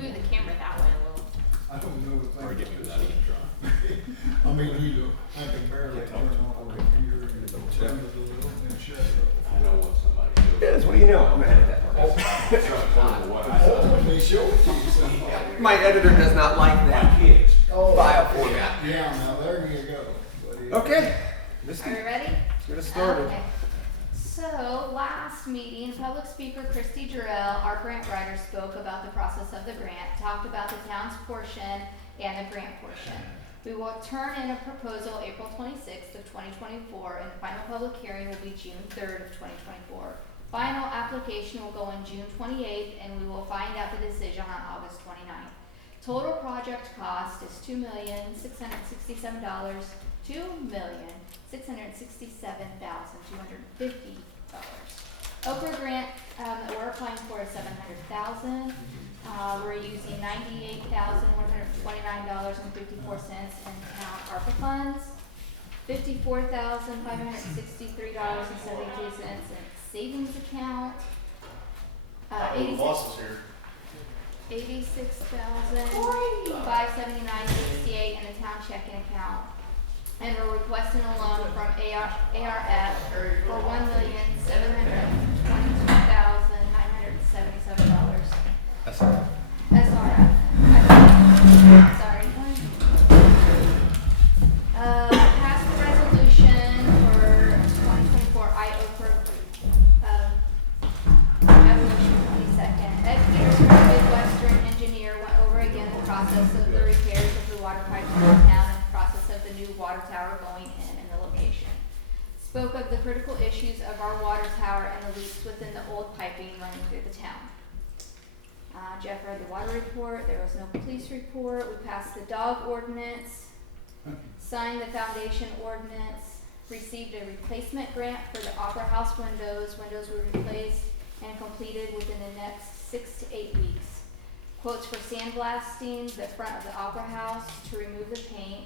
move the camera that way a little. I don't know if Or they. get me without even trying. I mean, I can barely turn on over here and turn it a little and shut it I know what somebody Yes, what do you know? I'm gonna edit that part. off. They show it to you sometime. My editor does not like that file format. Yeah, now there you go. buddy. Okay, Are Misty, we ready? let's get us started. Okay. So last meeting, public speaker Christy Jarrell, our grant writer, spoke about the process of the grant, talked about the town's portion and the grant portion. We will turn in a proposal April 26th of 2024, and the final public hearing will be June 3rd of 2024. Final application will go on June 28th, and we will find out the decision on August 29th. Total project cost is $2,667, $2,667,250. Okra grant that we're applying for is $700,000. We're using $98,129.54 in town ARPA funds, $54,563.72 in savings account, $86,579.68 in the town checking account, and we're requesting a loan from ARF for $1,722,977. That's all right. SRF. Sorry. Pass the resolution for 2024 IOPR Evolution 22nd. Ed Peters, our Midwestern engineer, went over again the process of the repairs of the water pipes in the town and the process of the new water tower going in the location. Spoke of the critical issues of our water tower and the leaks within the old piping running through the town. Jeff read the water report. There was no police report. We passed the dog ordinance, signed the foundation ordinance, received a replacement grant for the Opera House windows. Windows were replaced and completed within the next 6 to 8 weeks. Quotes for sandblasting the front of the Opera House to remove the paint.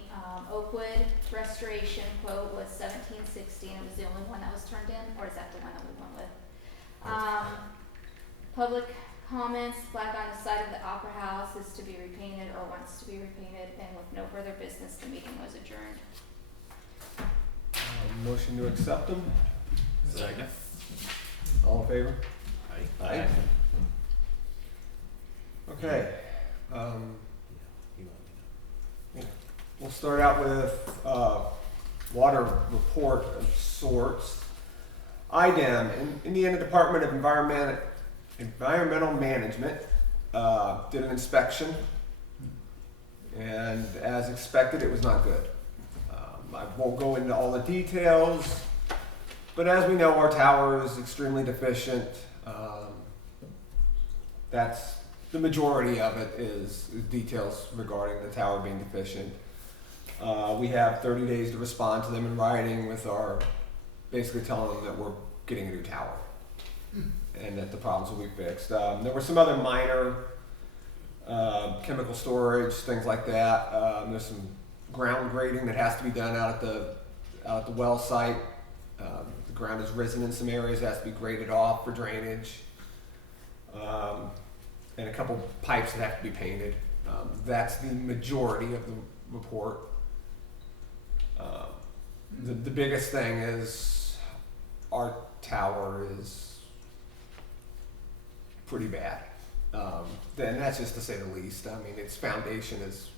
Oakwood restoration quote was $17.60, and it was the only one that was turned in, or is that the one that we went with? Public comments, flag on the side of the Opera House is to be repainted or wants to be repainted, and with no further business, the meeting was adjourned. Motion to accept them. Second. All in favor? Aye. Okay. We'll start out with water report of sorts. IDEM, Indiana Department of Environmental Management, did an inspection, and as expected, it was not good. I won't go into all the details, but as we know, our tower is extremely deficient. That's the majority of it is details regarding the tower being deficient. We have 30 days to respond to them in writing with our basically telling them that we're getting a new tower and that the problems will be fixed. There were some other minor chemical storage, things like that. There's some ground grading that has to be done out at the well site. The ground has risen in some areas, has to be graded off for drainage. And a couple pipes that have to be painted. That's the majority of the report. The biggest thing is our tower is pretty bad. And that's just to say the least. I mean, its foundation is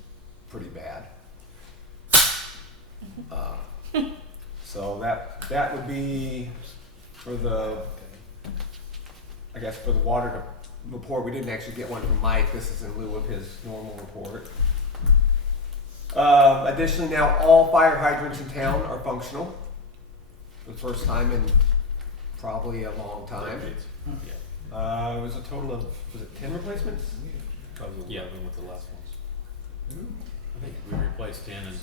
pretty bad. So that would be for the, I guess for the water report. We didn't actually get one from Mike. This is in lieu of his normal report. Additionally, now all fire hydrants in town are functional. For the first time in probably a long time. It was a total of, was it 10 replacements? Probably 11 with the last ones. I think we replaced 10 and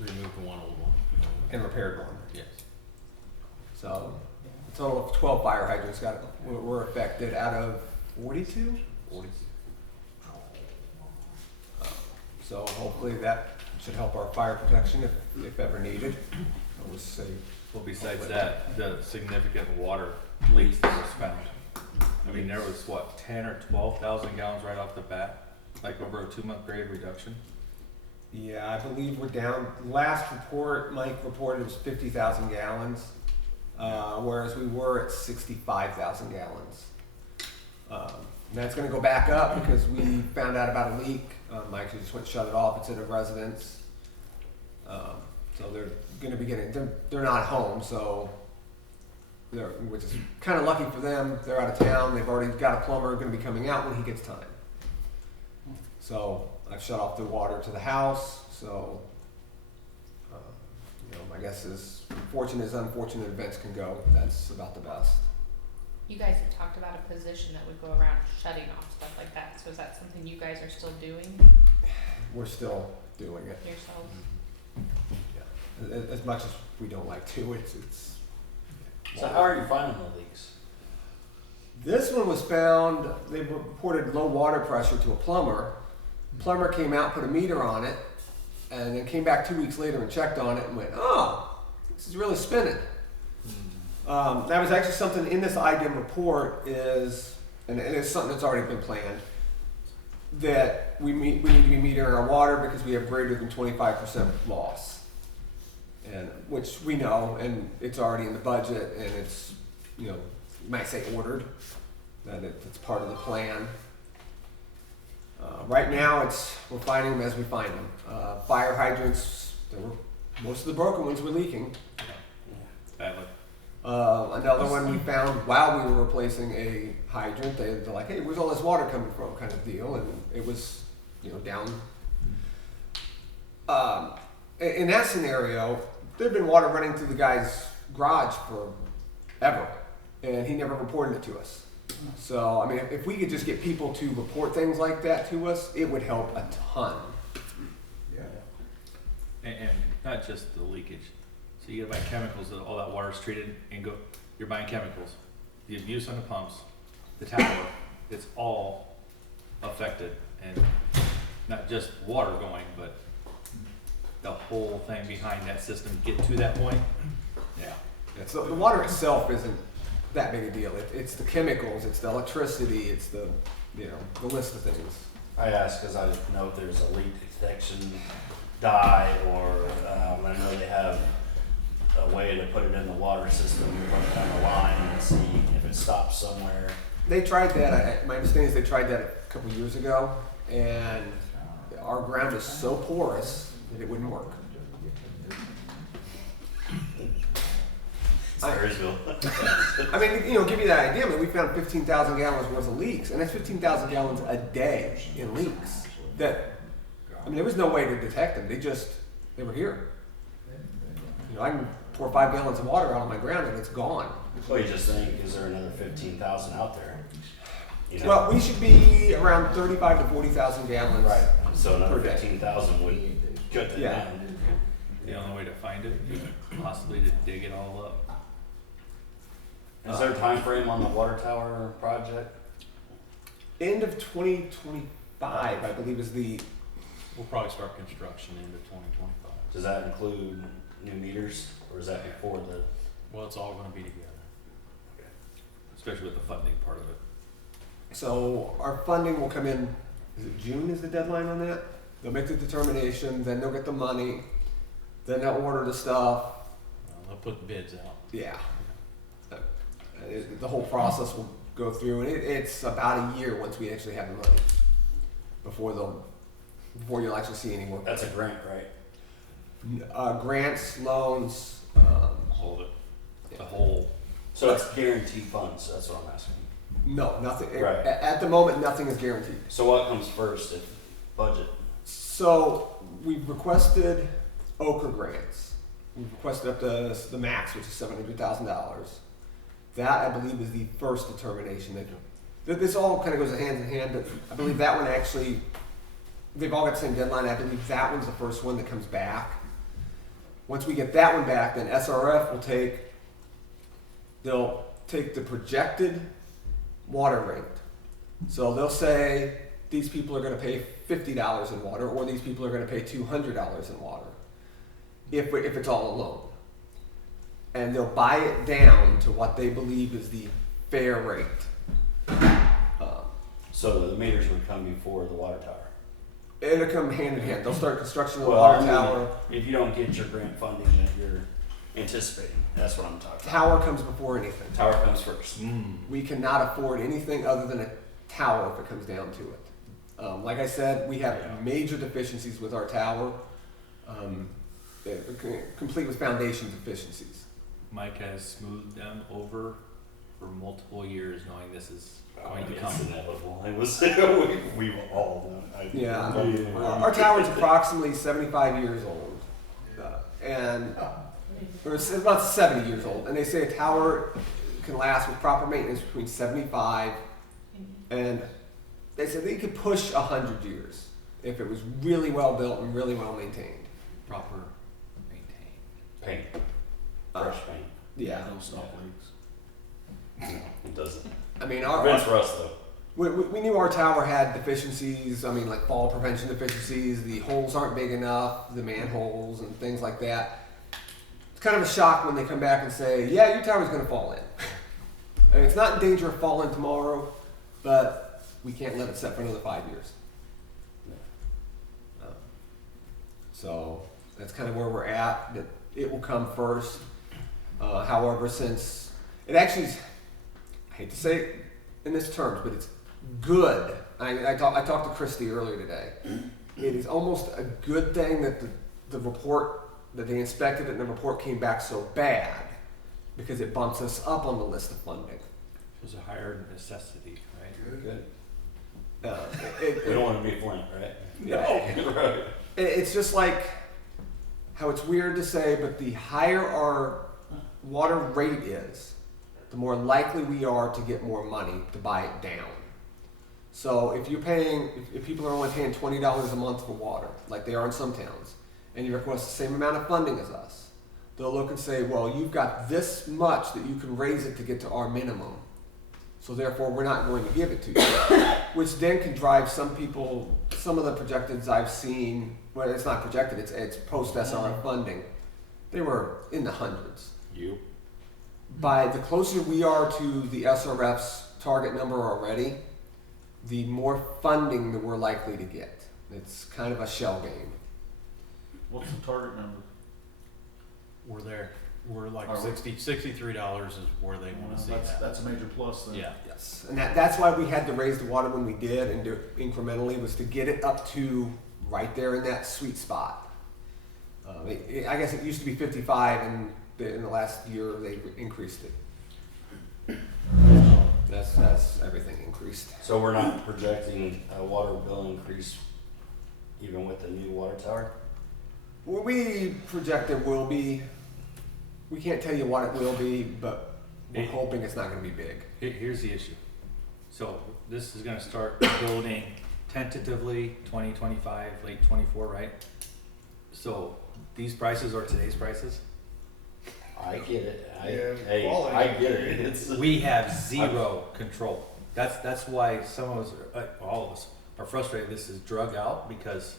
removed one old one. And repaired one. Yes. So a total of 12 fire hydrants were affected out of 42? 40. So hopefully that should help our fire protection if ever needed. I was safe. Well, besides that, the significant water leaks that was found. I mean, there was what, 10 or 12,000 gallons right off the bat Like over a 2-month grade reduction? Yeah, I believe we're down. Last report, Mike reported it was 50,000 gallons, whereas we were at 65,000 gallons. And that's going to go back up because we found out about a leak. Mike just went and shut it off. It's in a residence. So they're going to be getting, they're not home, so which is kind of lucky for them. They're out of town. They've already got a plumber going to be coming out when he gets time. So I've shut off the water to the house. So, I guess as fortunate as unfortunate events can go, that's about the best. You guys had talked about a position that would go around shutting off stuff like that. So is that something you guys are still doing We're still doing it. yourselves? Yeah. As much as we don't like to, it's. So how are you finding the leaks? This one was found, they reported low water pressure to a plumber. Plumber came out, put a meter on it, and then came back 2 weeks later and checked on it and went, oh, this is really spinning. That was actually something in this IDEM report and it's something that's already been planned, that we need to be metering our water because we have greater than 25% loss. And which we know, and it's already in the budget, and it's, you might say ordered, that it's part of the plan. Right now, we're finding them as we find them. Fire hydrants, most of the broken ones were leaking. Badly. Another one we found while we were replacing a hydrant. They're like, "Hey, where's all this water coming from?" kind of deal, and it was, down. In that scenario, there'd been water running through the guy's garage forever, and he never reported it to us. So, I mean, if we could just get people to report things like that to us, it would help a ton. And not just the leakage. So you gotta buy chemicals, all that water's treated, and you're buying chemicals. The abuse on the pumps, the tower, it's all affected. And not just water going, but the whole thing behind that system get to that point. Yeah. So the water itself isn't that big a deal. It's the chemicals, it's the electricity, it's the list of things. I ask because I didn't know if there's a leak detection dye or I know they have a way to put it in the water system, run it down the line and see if it stops somewhere. They tried that. My understanding is they tried that a couple years ago, and our ground is so porous that it wouldn't work. Perrysville. I mean, give you that idea. I mean, we found 15,000 gallons worth of leaks, and that's 15,000 gallons a day in leaks. There was no way to detect them. They were here. I can pour 5 gallons of water out on my ground and it's gone. Well, you just think, is there another 15,000 out there? Well, we should be around 35 to 40,000 gallons. Right. So another per day. 15,000 would cut that down. The only way to find it is possibly to dig it all up. Is there a time frame on the water tower project? End of 2025, I believe, is the. We'll probably start construction into 2025. Does that include new meters, or is that before the? Well, it's all gonna be together. Especially with the funding part of it. So our funding will come in. Is it June? Is the deadline on that? They'll make the determination, then they'll get the money, then they'll order the stuff. They'll put bids out. Yeah. The whole process will go through, and it's about a year once we actually have the money before you'll actually see any work. That's a grant, right? Grants, loans. Hold it. The whole. So it's guaranteed funds. That's what I'm asking. No, nothing. Right. At the moment, nothing is guaranteed. So what comes first? If budget. So we've requested Ochre grants. We've requested up to the max, which is $700,000. That, I believe, is the first determination. This all kind of goes hand in hand, but I believe that one actually, they've all got the same deadline. I believe that one's the first one that comes back. Once we get that one back, then SRF they'll take the projected water rate. So they'll say these people are going to pay $50 in water, or these people are going to pay $200 in water, if it's all a loan. And they'll buy it down to what they believe is the fair rate. So the meters would come before the water tower. It'll come hand in hand. They'll start construction of the Well, water I mean, tower. if you don't get your grant funding that you're anticipating, that's what I'm talking about. Tower comes before anything. Tower comes first. We cannot afford anything other than a tower if it comes down to it. Like I said, we have Yeah. major deficiencies with our tower, complete with foundation deficiencies. Mike has smoothed them over for multiple years, knowing this is going to It's come. inevitable. It was, we've all known. Yeah. Our tower's approximately 75 years old, or it's about 70 years old, and they say a tower can last with proper maintenance between 75 and they said they could push 100 years if it was really well built and really well maintained. Proper maintained. Paint, fresh paint. Yeah, Don't stop leaks. No, it doesn't. I mean, Prevents rust though. we knew our tower had deficiencies. I mean, like fall prevention deficiencies. The holes aren't big enough, the manholes and things like that. It's kind of a shock when they come back and say, "Yeah, your tower's going to fall in." I mean, it's not in danger of falling tomorrow, but we can't let it set for another 5 years. So that's kind of where we're at. That it will come first. However, since it actually is, I hate to say it in this terms, but it's good. I talked to Christy earlier today. It is almost a good thing that the report that they inspected it and the report came back so bad, because it bumps us up on the list of funding. There's a higher necessity, right? Good. Uh, We don't want to be Flint, right? Yeah. It's just like how it's weird to say, but the higher our water rate is, the more likely we are to get more money to buy it down. So if you're paying, if people are only paying $20 a month for water, like they are in some towns, and you request the same amount of funding as us, they'll look and say, well, you've got this much that you can raise it to get to our minimum. So therefore, we're not going to give it to you, which then can drive some people. Some of the projections I've seen, well, it's not projected; it's post SRF funding. They were in the hundreds. You. By the closer we are to the SRF's target number already, the more funding that we're likely to get. It's kind of a shell game. What's the target number? We're there. We're like Are we? $63 is where they want to see that. That's a major plus then. Yeah. Yes, and that's why we had to raise the water when we did and do it incrementally, was to get it up to right there in that sweet spot. I guess it used to be 55, and in the last year they increased it. That's everything increased. So we're not projecting a water bill increase even with the new water tower? Well, we project there will be. We can't tell you what it will be, but we're hoping it's not going to be big. Here's the issue. So this is gonna start building tentatively 2025, late 24, right? So these prices are today's prices. I get it. Yeah, Hey, quality. I get it. It's We have zero control. That's why some of us, all of us, are frustrated. This is drug out because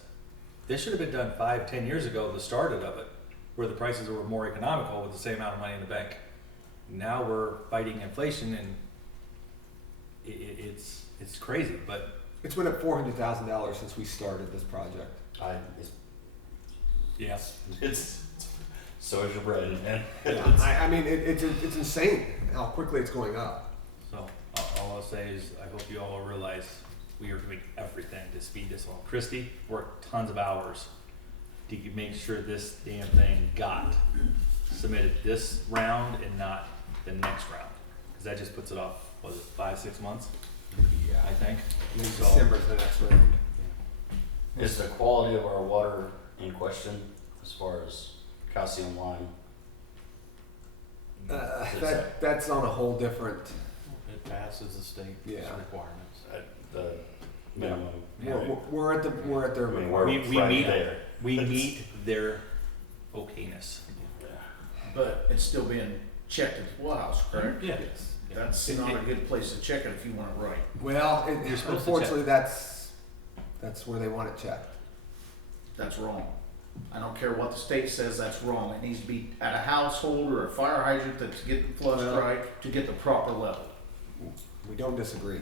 this should have been done 5-10 years ago. The start of it, where the prices were more economical with the same amount of money in the bank. Now we're fighting inflation, and it's crazy. But It's went up $400,000 since we started this project. yes, it's so is your bread, man. I mean, it's insane how quickly it's going up. so all I'll say is I hope you all realize we are doing everything to speed this along. Christy worked tons of hours to make sure this damn thing got submitted this round and not the next round, because that just puts it off. Was it 5-6 months? Yeah, I think. Maybe So- December's the next round. Is the quality of our water in question as far as calcium lime? That's on a whole different. It passes the state Yeah. requirements. The minimum. We're at their. I mean, we're We right meet- there. We meet their okayness. But it's still being checked at the well house, correct? Yeah. That's not a good place to check it if you want it right. Well, You're supposed to unfortunately, that's where they want it checked. That's wrong. I don't care what the state says, that's wrong. It needs to be at a household or a fire hydrant that's getting flushed Well- right to get the proper level. We don't disagree.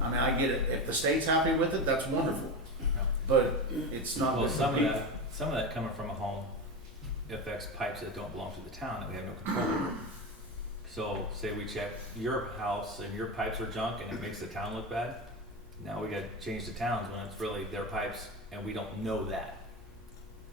I mean, I get it. If the state's happy with it, that's wonderful. but it's not. Well, gonna some of that coming from a home affects pipes that don't belong to the town that we have no control over. So say we check your house and your pipes are junk and it makes the town look bad, now we gotta change the towns when it's really their pipes and we don't know that.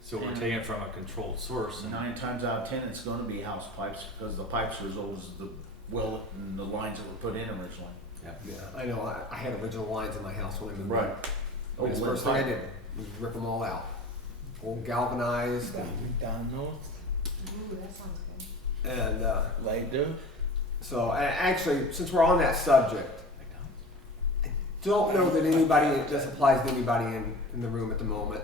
So we're And- taking it from a controlled source be, and 9 times out of 10, it's gonna be house pipes, because the pipes are as old as the well and the lines that were put in originally. yeah. Yeah, I know, I had original lines in my house when I moved in. Right. Well, the Old first thing I pipe. did was rip them all out. All galvanized Down north, Ooh, that sounds good. and like do. so actually, since we're on that subject, don't know that anybody, this applies to anybody in the room at the moment.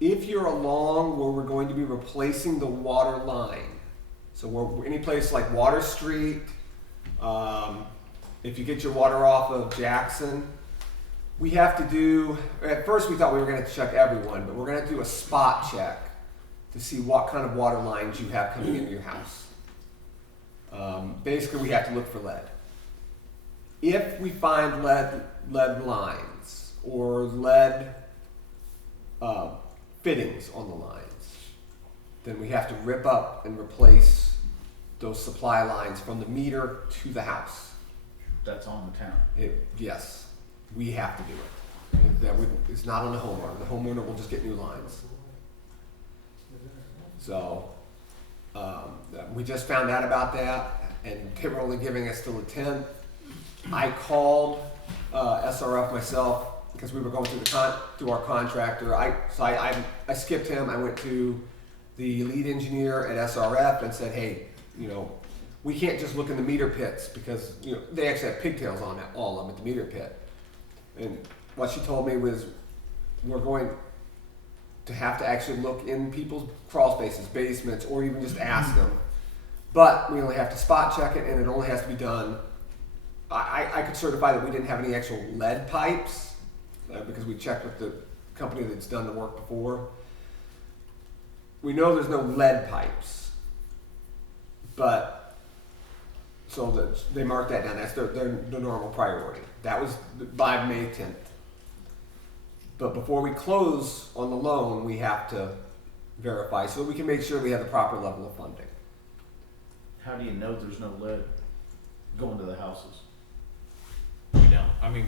If you're along where we're going to be replacing the water line, so we're, any place like Water Street, if you get your water off of Jackson, we have to do, at first we thought we were going to check everyone, but we're going to do a spot check to see what kind of water lines you have coming into your house. Basically, we have to look for lead. If we find lead lines or lead fittings on the lines, then we have to rip up and replace those supply lines from the meter to the house. That's on the town. Yes, we have to do it. It's not on the homeowner. The homeowner will just get new lines. So we just found out about that, and they were only giving us till the 10th. I called SRF myself because we were going through our contractor. I skipped him. I went to the lead engineer at SRF and said, hey, we can't just look in the meter pits because they actually have pigtails on it, all of them at the meter pit. And what she told me was, we're going to have to actually look in people's crawl spaces, basements, or even just ask them. But we only have to spot check it, and it only has to be done. I could certify that we didn't have any actual lead pipes because we checked with the company that's done the work before. We know there's no lead pipes, but so they marked that down. That's their normal priority. That was by May 10th. But before we close on the loan, we have to verify so that we can make sure we have the proper level of funding. How do you know there's no lead going to the houses? We don't. I mean,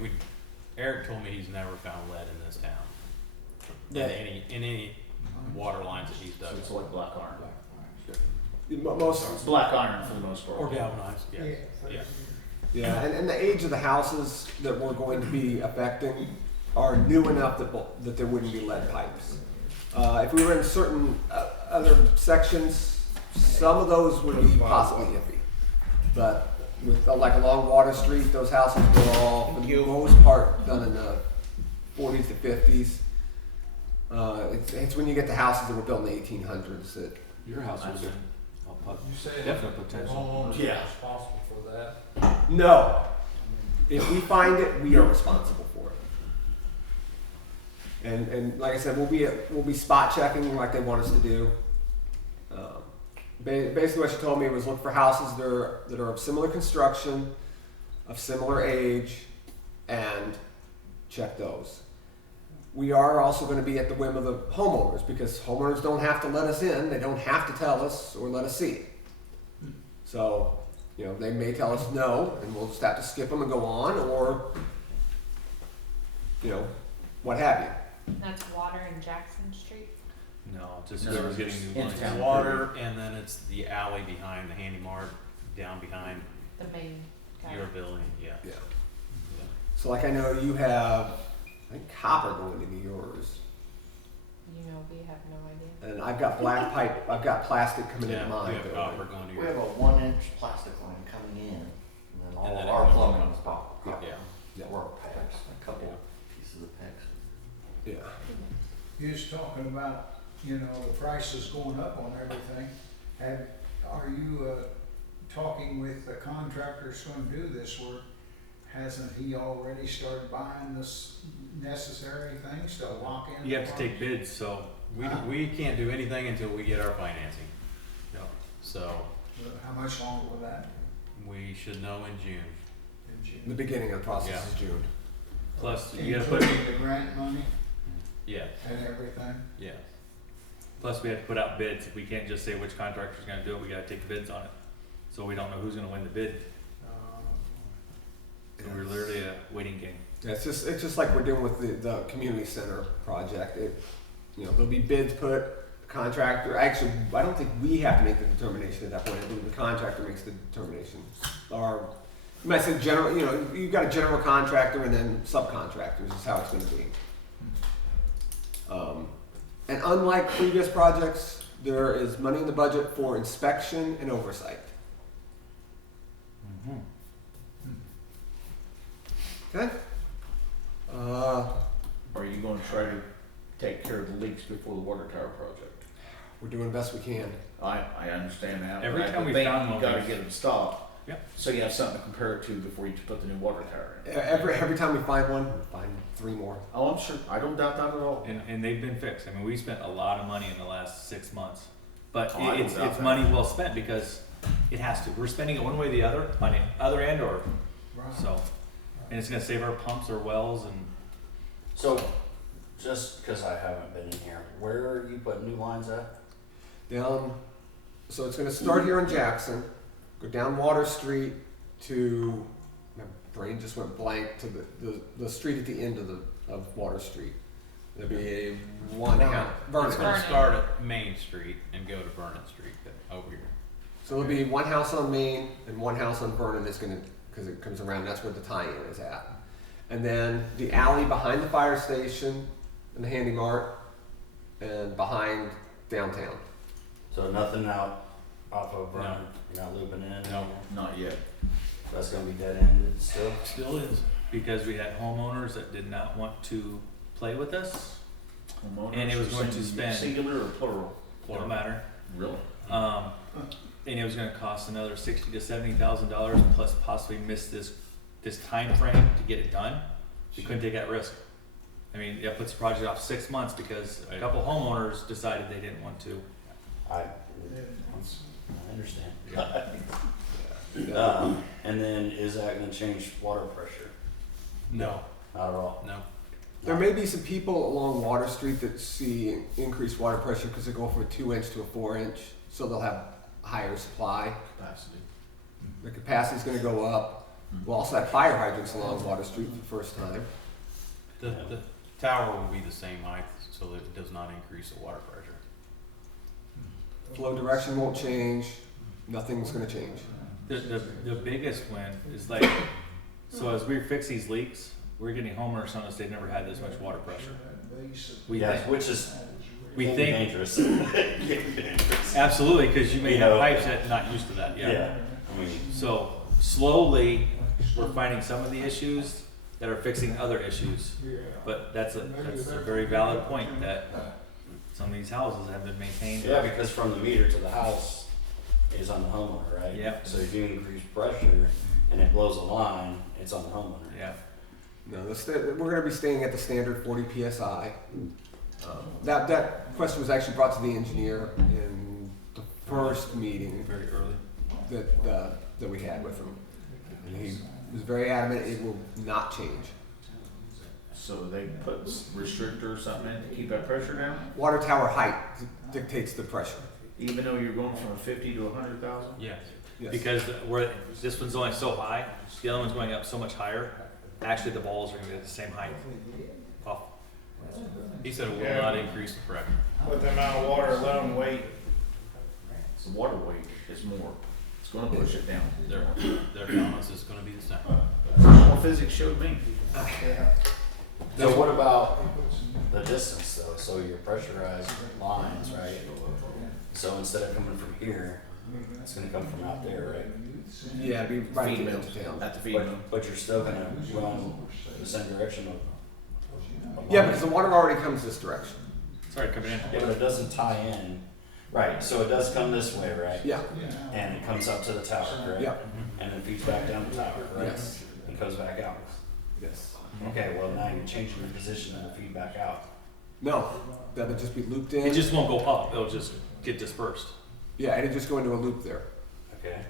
Eric told me he's never found lead in this town. Yeah. In any water lines that he's dug. So it's like black iron. Most, Black iron for the most part. Or galvanized, yes. Yeah. yeah, and the age of the houses that we're going to be affecting are new enough that there wouldn't be lead pipes. If we were in certain other sections, some of those would be possibly iffy. But with like along Water Street, those houses were all, for the most part, done in the 40s to 50s. It's when you get the houses that were built in the 1800s that Your house was in You say definite potential. homeowners Yeah. are responsible for that. no. If we find it, we are responsible for it. And like I said, we'll be spot checking like they want us to do. Basically, what she told me was look for houses that are of similar construction, of similar age, and check those. We are also going to be at the whim of the homeowners because homeowners don't have to let us in. They don't have to tell us or let us see it. So, they may tell us no, and we'll just have to skip them and go on, or, what have you. And that's water in Jackson Street. No, just No, whoever's getting just new in lines. town. Water, and then it's the alley behind the Handy Mart, down behind The main guy. your building, yeah. Yeah. So, like I know you have, I think, copper going into yours, We have no idea. and I've got black pipe. I've got plastic coming into Yeah, mine. we have copper going to We have your, a 1-inch plastic line coming in, and then all And of then our it- plumbing is copper. yeah. Yeah. Or PEX, a couple pieces of PEX. Yeah. You was talking about, the prices going up on everything. Are you, talking with the contractor that's gonna do this work? Hasn't he already started buying this necessary things to lock in? You have to take bids, so We can't do anything until we get our financing. So, How much longer will that we should know in June. be? The beginning of the process Yeah. is June. plus you gotta put, Including the grant money? Yeah, and everything? yeah. Plus, we have to put out bids. We can't just say which contractor's gonna do it. We gotta take the bids on it. So we don't know who's gonna win the bid. So we're literally a waiting game. Yeah, it's just like we're doing with the community center project. There'll be bids put, contractor, actually, I don't think we have to make the determination at that point. I believe the contractor makes the determination. Or, you might say general, you've got a general contractor and then subcontractors is how it's gonna be. And unlike previous projects, there is money in the budget for inspection and oversight. Mm-hmm. Okay? Are you gonna try to take care of the leaks before the water tower project? We're doing the best we can. I understand that. Every but I time we think found you one, gotta we've- get them stopped. Yep. So you have something to compare it to before you put the new water tower in. Every time we find one, we find 3 more. Oh, I'm sure, I don't doubt that at all. And they've been fixed. I mean, we spent a lot of money in the last 6 months. But Oh, I don't it's doubt that. money well spent because it has to. We're spending it one way or the other, on the other end or Right. so. And it's gonna save our pumps, our wells, and So, just cause I haven't been in here, where are you putting new lines at? Down, so it's gonna start here in Jackson, go down Water Street to, my brain just went blank, to the street at the end of Water Street. There'll be a one house, It's Vernon. gonna start at Main Street and go to Vernon Street over here. So there'll be one house on Main and one house on Vernon that's gonna, cause it comes around, that's where the tie-in is at. And then the alley behind the fire station and the Handy Mart and behind downtown. So nothing out off of Vernon, you're not looping in? No. Not yet. That's gonna be dead ended still? still is. Because we had homeowners that did not want to play with us. Homeowners And it was going to sing- spend- Singular or plural? Don't matter. Really? And it was gonna cost another $60,000 to $70,000 plus possibly miss this time frame to get it done. We couldn't take that risk. I mean, that puts the project off 6 months because a couple homeowners decided they didn't want to. I understand. Yeah. And then is that gonna change water pressure? No. Not at all? No. There may be some people along Water Street that see increased water pressure because they go from a 2-inch to a 4-inch, so they'll have higher supply. Capacity. The capacity's gonna go up. We'll also have fire hydrants along Water Street for the first time. The tower will be the same height, so that it does not increase the water pressure. Flow direction won't change, nothing's gonna change. The biggest win is like, so as we fix these leaks, we're getting homeowners telling us they've never had this much water pressure. We Yes, think, which is we think, dangerous. Dangerous. absolutely, cause you may You have know. pipes that not used to that, Yeah, I mean, So slowly, we're finding some of the issues that are fixing other issues. But that's a very valid point that some of these houses have been maintained. yeah, because from the meter to the house is on the homeowner, right? Yep. So if you increase pressure and it blows a line, it's on the homeowner. Yeah. No, we're gonna be staying at the standard 40 PSI. That question was actually brought to the engineer in the first meeting Very early. that we had with him. And he was very adamant it will not change. So they put restrictor or something in to keep that pressure down? Water tower height dictates the pressure. Even though you're going from 50 to 100,000? Yes. Yes. Because this one's only so high, the other one's going up so much higher. Actually, the balls are gonna be at the same height. Off. He said it will not increase the pressure. With the amount of water alone, weight, The water weight is more. It's gonna push it down. Their comments is gonna be the same. That's what physics showed me. So what about the distance though? So your pressurized lines, right? So instead of coming from here, it's gonna come from out there, right? Yeah, it'd be right Feed at mill. the town. At the feed mill. But you're still gonna run the same direction of. Yeah, because the water already comes this direction. Sorry, coming in. Yeah, but it doesn't tie in. Right, so it does come this way, right? Yeah, And it comes up to the tower, correct? yeah, And then feeds back down the tower, correct? yes, And goes back out. yes. Okay, well now you're changing the position of the feed back out. No, that would just be looped in. It just won't go up, it'll just get dispersed. Yeah, it'd just go into a loop there. Okay?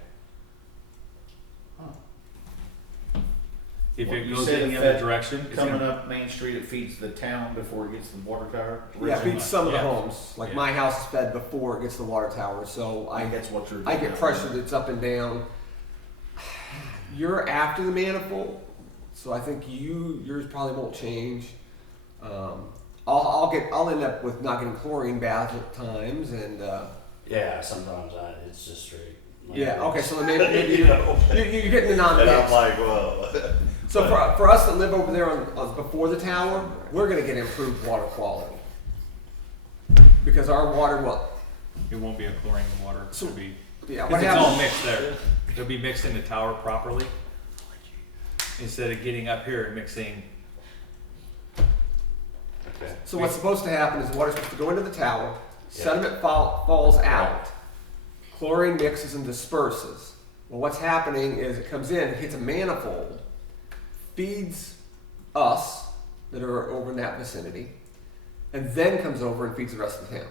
If What, it you goes said in if the other that direction, it's Coming gonna, up Main Street, it feeds the town before it gets to the water tower? Yeah, it feeds some of the Yeah. homes. Like Yeah. my house is fed before it gets to the water tower, so I think that's what you're. I doing get now. pressure that's up and down. You're after the manifold, so I think yours probably won't change. I'll end up with not getting chlorine baths at times, and Yeah, sometimes it's just straight. yeah, okay, so then maybe you're getting the And I'm non-mix. like, well, So for us that live over there on before the tower, we're gonna get improved water quality because our water, it won't be a chlorine water. So- It'll be, yeah, what because it's all happens? mixed there. It'll be mixed in the tower properly. Instead of getting up here and mixing, Okay. So what's supposed to happen is water's supposed to go into the tower, sediment falls out, chlorine mixes and disperses. Well, what's happening is it comes in, hits a manifold, feeds us that are over in that vicinity, and then comes over and feeds the rest of the town.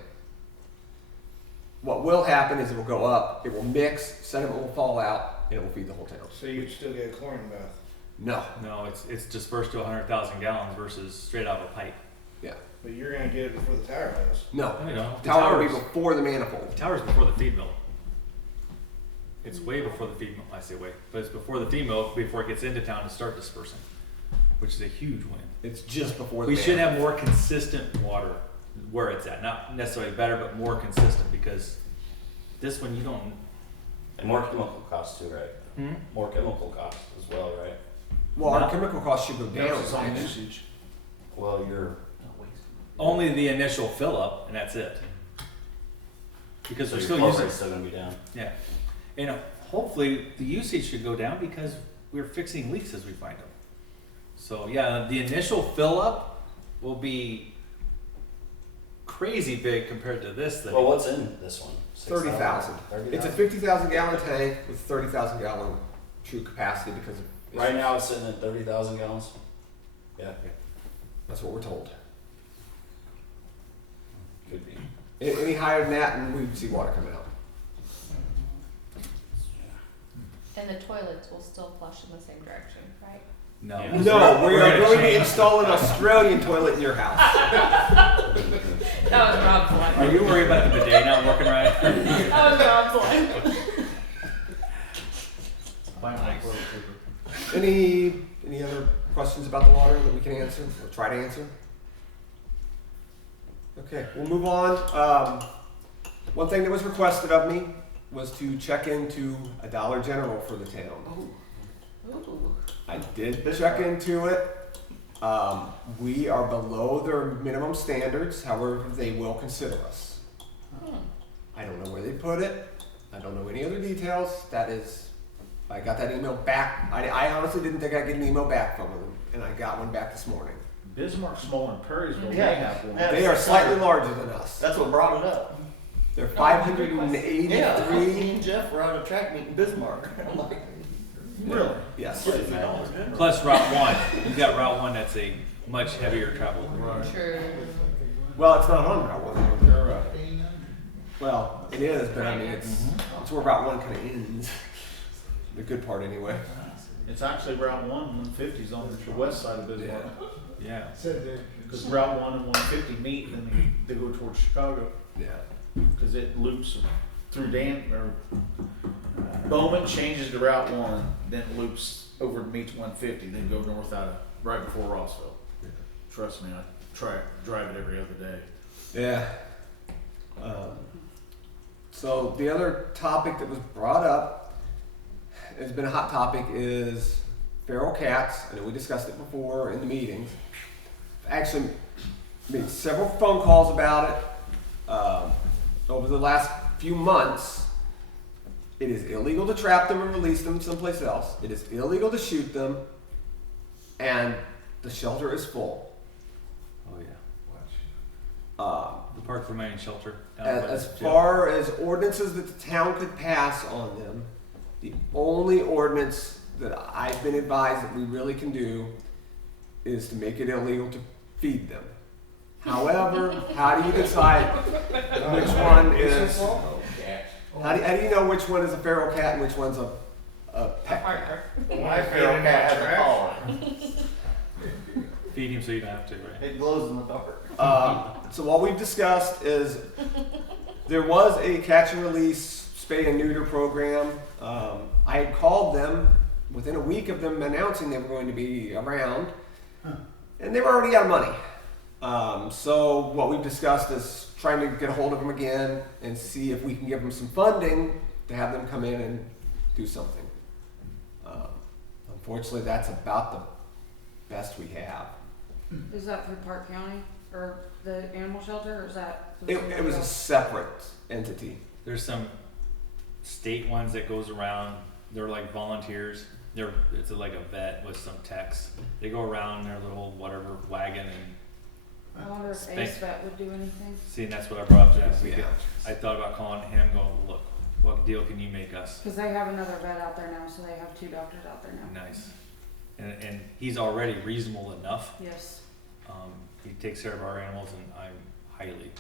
What will happen is it will go up, it will mix, sediment will fall out, and it will feed the whole town. So you'd still get a chlorine bath. No. no, it's dispersed to 100,000 gallons versus straight out of a pipe. Yeah. But you're gonna get it before the tower does. No. You know, the Tower will be tower's, before the manifold. the tower's before the feed mill. It's way before the feed mill. I say way, but it's before the feed mill before it gets into town to start dispersing, which is a huge win. It's just before the We should manifold. have more consistent water where it's at. Not necessarily better, but more consistent because this one you don't. And more chemical costs too, right? Hmm? More chemical costs as well, right? Well, our No. chemical costs should go down. That's on right? usage. Well, you're Only the initial fill up, and that's it. Because so we're your still flow using. rate's still gonna be down. Yeah, and hopefully the usage should go down because we're fixing leaks as we find them. So yeah, the initial fill up will be crazy big compared to this thing. Well, what's in this one? 30,000. 30,000? It's a 50,000 gallon tank with 30,000 gallon true capacity because of Right now it's sitting at 30,000 gallons. Yeah, that's what we're told. could be. Any higher than that, and we'd see water coming out. And the toilets will still flush in the same direction, right? no, Yeah. No, we we're are gonna going to change. install an Australian toilet in your house. That was Rob's Are line. you worried about the bidet not working right? That was Rob's line. Any other questions about the water that we can answer or try to answer? Okay, we'll move on. One thing that was requested of me was to check into a Dollar General for the town. Ooh. I did check into it. We are below their minimum standards, however, they will consider us. I don't know where they put it. I don't know any other details. I got that email back. I honestly didn't think I'd get an email back from them, and I got one back this morning. Bismarck's smaller than Perrysville, they Yeah. have one. Yeah. They are slightly larger than us. that's what brought it up. They're Yeah, 583. me and Jeff were at a track meet in Bismarck. I'm like, Really? Yes. Plus Route 1, you've got Route 1 that's a much heavier travel. True. Well, it's not on Route 1. They're, well, it is, but I mean, it's where Route 1 kind of ends. The good part, anyway. It's actually Route 150's on the west side of Bismarck. Yeah. Said that. Because Route 1 and 150 meet and then they go towards Chicago. Yeah. Because it loops through Bowman changes to Route 1, then loops over and meets 150, then go north out of right before Rossville. Trust me, I drive it every other day. Yeah. So the other topic that was brought up, has been a hot topic, is feral cats. I know we discussed it before in the meetings. Actually, made several phone calls about it over the last few months. It is illegal to trap them and release them someplace else. It is illegal to shoot them, and the shelter is full. Oh yeah. Uh, The Park Remain Shelter. down by As the far as ordinances that the town could pass on them, the only ordinance that I've been advised that we really can do is to make it illegal to feed them. However, how do you decide which one is, how do you know which one is a feral cat and which one's a A pet cat? partner. my feral cat has a collar. Feed him so you don't have to, right? It glows in the dark. So what we've discussed is there was a catch and release spay and neuter program. I had called them within a week of them announcing they were going to be around, and they were already out of money. So what we've discussed is trying to get a hold of them again and see if we can give them some funding to have them come in and do something. Unfortunately, that's about the best we have. Is that through Park County or the animal shelter, or is that? It was a separate entity. There's some state ones that goes around. They're like volunteers. It's like a vet with some techs. They go around in their little whatever wagon and I wonder if Spank. Ace Vet would do anything. see. And that's what I brought up to him. Yeah. I thought about calling him, going, look, what deal can you make us? Because they have another vet out there now, so they have 2 doctors out there now. Nice. And he's already reasonable enough. Yes. He takes care of our animals, and I'm highly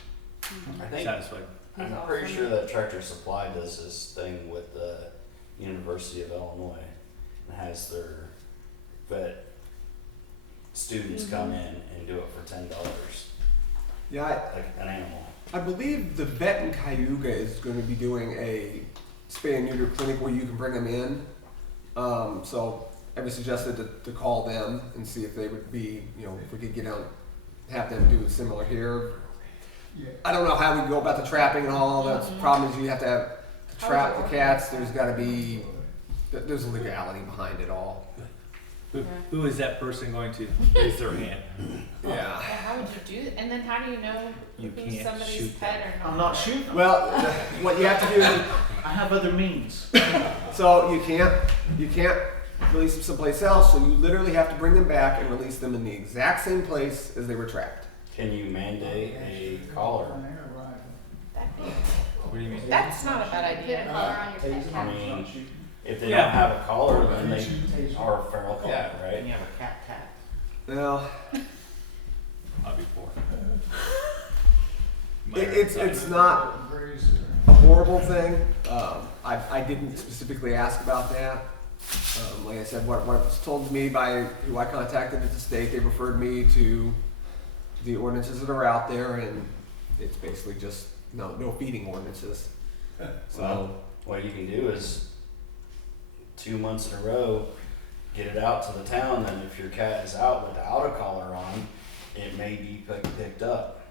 I think, satisfied. He's I'm awesome. pretty sure that Tractor Supply does this thing with the University of Illinois and has their vet students come in and do it for $10, Yeah, like an animal. I believe the vet in Cayuga is going to be doing a spay and neuter clinic where you can bring them in. So I was suggested to call them and see if they would be, if we could get out, have them do similar here. Yeah. I don't know how we go about the trapping and all. That's the problem is you have to have to trap the cats. There's got to be, there's a legality behind it all. Who is that person going to raise their hand? Yeah. Yeah, how would you do, and then how do you know You who's can't somebody's shoot pet or not? I'm not shooting. Well, what you have to do is, I have other means. so you can't release them someplace else. So you literally have to bring them back and release them in the exact same place as they were trapped. Can you mandate a collar? That'd be- What do you mean? That's not a bad Put a idea. collar on your pet I cat. mean, if they Yeah. don't have a collar, then they are a feral cat, right? And you have a cat tag. Well, I'll be for it's not a horrible thing. I didn't specifically ask about that. Like I said, what was told to me by who I contacted at the state, they referred me to the ordinances that are out there, and it's basically just no feeding ordinances. So Well, what you can do is 2 months in a row, get it out to the town, and if your cat is out without a collar on, it may be picked up.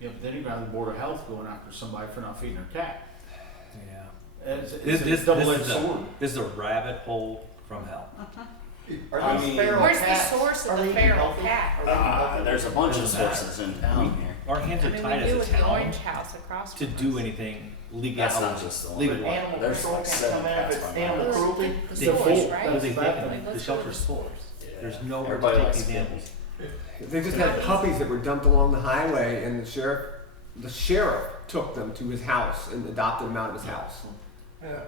Yeah, but then you got the Board of Health going after somebody for not feeding their cat. Yeah. It's This a double-edged is sword. this is a rabbit hole from hell. Are I these mean- feral Where's the cats? source of Are the they feral healthy? cat? Are they healthy? There's a bunch of Doesn't matter. sources in town here. Our hands I are mean, tied we do as with a the town orange house across to from do us. anything That's not legal. just the one. Legal. But animal There's control like can't 7 come in cats if it's by my animal house. cruelty? The They source, full. right? The shelter's full. There's nowhere to Everybody take likes these kittens. animals. they just had puppies that were dumped along the highway, and the sheriff took them to his house and adopted them out of his house. Yeah.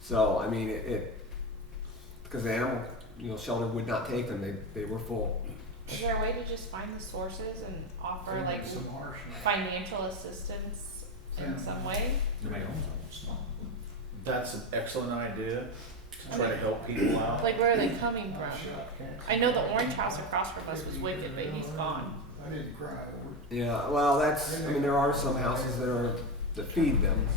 So I mean, because the animal shelter would not take them, they were full. Is there a way to just find the sources and offer like Some harshness. financial assistance in Yeah. some way? Nobody owns That's an excellent idea to try to help people out. Like where are they coming from? Shot cats. I know the orange house across from us was wicked, but he's gone. I didn't cry over Yeah, well, there are some houses that feed them.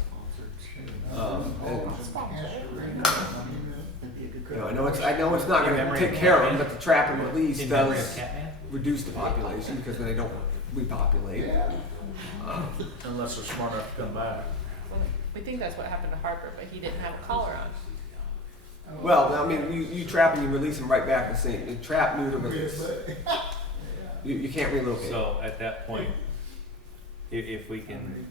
I know it's not going to take care of them, but the trap and release In memory of does Catman? reduce the population because then they don't repopulate. Unless they're smart enough to come back. We think that's what happened to Harper, but he didn't have a collar on. Well, I mean, you trap and you release them right back the same. You trap, neuter, release. You can't relocate. So at that point, if we can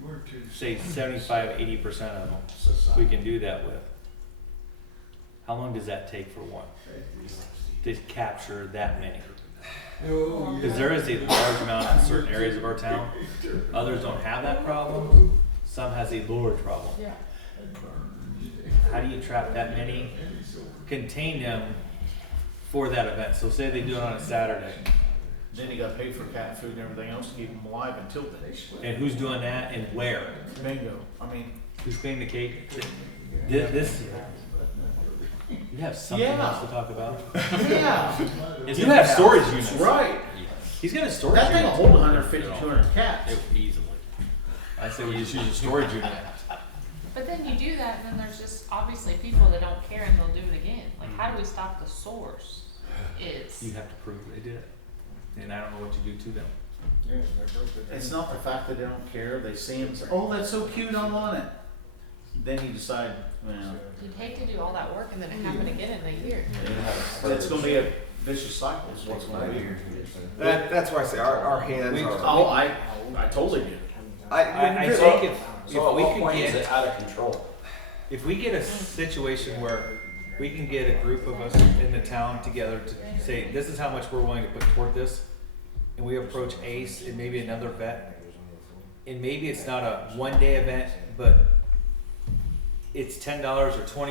say 75, 80% of them, we can do that with. How long does that take for one? To capture that many? Because there is a large amount in certain areas of our town. Others don't have that problem. Some has a large problem. Yeah. How do you trap that many? Contain them for that event. So say they do it on a Saturday. Then you gotta pay for cat food and everything else to keep them alive until then. And who's doing that and where? Bingo. I mean, Who's paying the cake? This you have something Yeah. else to talk about. yeah, You have storage units. right. He's got a storage That thing unit. will hold 150, 200 cats. It easily. I say we just use a storage unit. But then you do that, and then there's just obviously people that don't care and they'll do it again. Like, how do we stop the source? Is You have to prove they did it. And I don't know what you do to them. Yeah, they're broke it. It's not the fact that they don't care. They see him and say, "Oh, that's so cute. I want it." Then you decide, well, you'd hate to do all that work and then it happen again in a year. it's going to be a vicious cycle. Is what's going to be. That's why I say our hands We- are. Oh, I totally get it. I really- think if So at we what could point is get, it out of control? if we get a situation where we can get a group of us in the town together to say, this is how much we're willing to put toward this, and we approach Ace and maybe another vet, and maybe it's not a one-day event, but it's $10 or $20